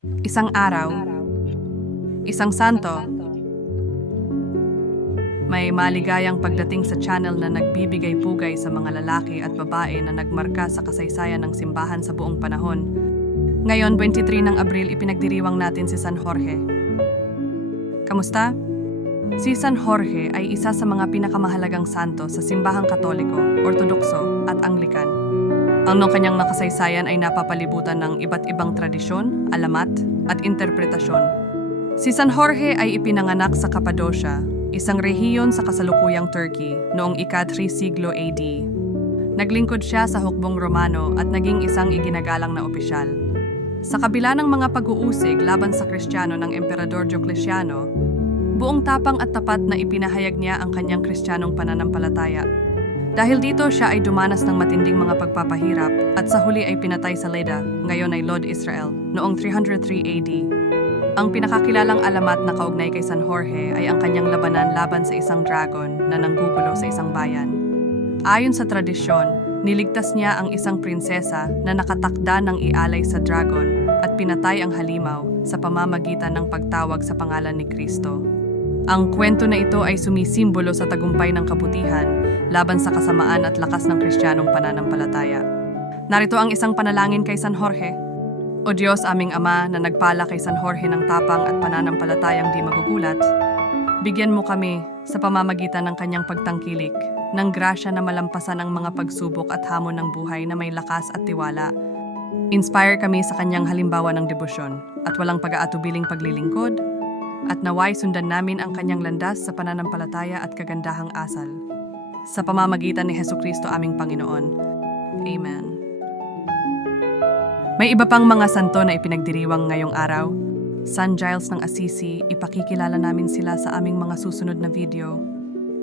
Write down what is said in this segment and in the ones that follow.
Isang araw, isang santo, may maligayang pagdating sa channel na nagbibigay pugay sa mga lalaki at babae na nagmarka sa kasaysayan ng simbahan sa buong panahon. Ngayon, 23 ng Abril, ipinagdiriwang natin si San Jorge. Kamusta? Si San Jorge ay isa sa mga pinakamahalagang santo sa simbahang katoliko, ortodokso at anglikan. Ang kanyang nakasaysayan ay napapalibutan ng iba't ibang tradisyon, alamat at interpretasyon. Si San Jorge ay ipinanganak sa Cappadocia, isang rehiyon sa kasalukuyang Turkey noong ika-3 siglo AD. Naglingkod siya sa hukbong Romano at naging isang iginagalang na opisyal. Sa kabila ng mga pag-uusig laban sa Kristiyano ng Emperador Diocletiano, buong tapang at tapat na ipinahayag niya ang kanyang Kristiyanong pananampalataya. Dahil dito siya ay dumanas ng matinding mga pagpapahirap at sa huli ay pinatay sa Leda, ngayon ay Lord Israel, noong 303 AD. Ang pinakakilalang alamat na kaugnay kay San Jorge ay ang kanyang labanan laban sa isang dragon na nanggugulo sa isang bayan. Ayon sa tradisyon, niligtas niya ang isang prinsesa na nakatakda ng ialay sa dragon at pinatay ang halimaw sa pamamagitan ng pagtawag sa pangalan ni Kristo. Ang kwento na ito ay sumisimbolo sa tagumpay ng kabutihan laban sa kasamaan at lakas ng kristyanong pananampalataya. Narito ang isang panalangin kay San Jorge. O Diyos aming Ama na nagpala kay San Jorge ng tapang at pananampalatayang di magugulat, bigyan mo kami sa pamamagitan ng kanyang pagtangkilik ng grasya na malampasan ang mga pagsubok at hamon ng buhay na may lakas at tiwala. Inspire kami sa kanyang halimbawa ng debosyon at walang pag-aatubiling paglilingkod at naway sundan namin ang kanyang landas sa pananampalataya at kagandahang asal. Sa pamamagitan ni Heso Kristo aming Panginoon. Amen. May iba pang mga santo na ipinagdiriwang ngayong araw. San Giles ng Assisi, ipakikilala namin sila sa aming mga susunod na video.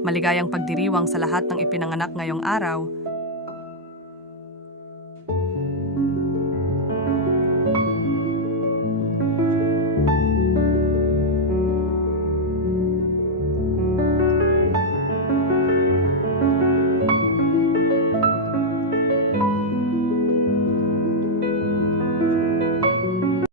Maligayang pagdiriwang sa lahat ng ipinanganak ngayong araw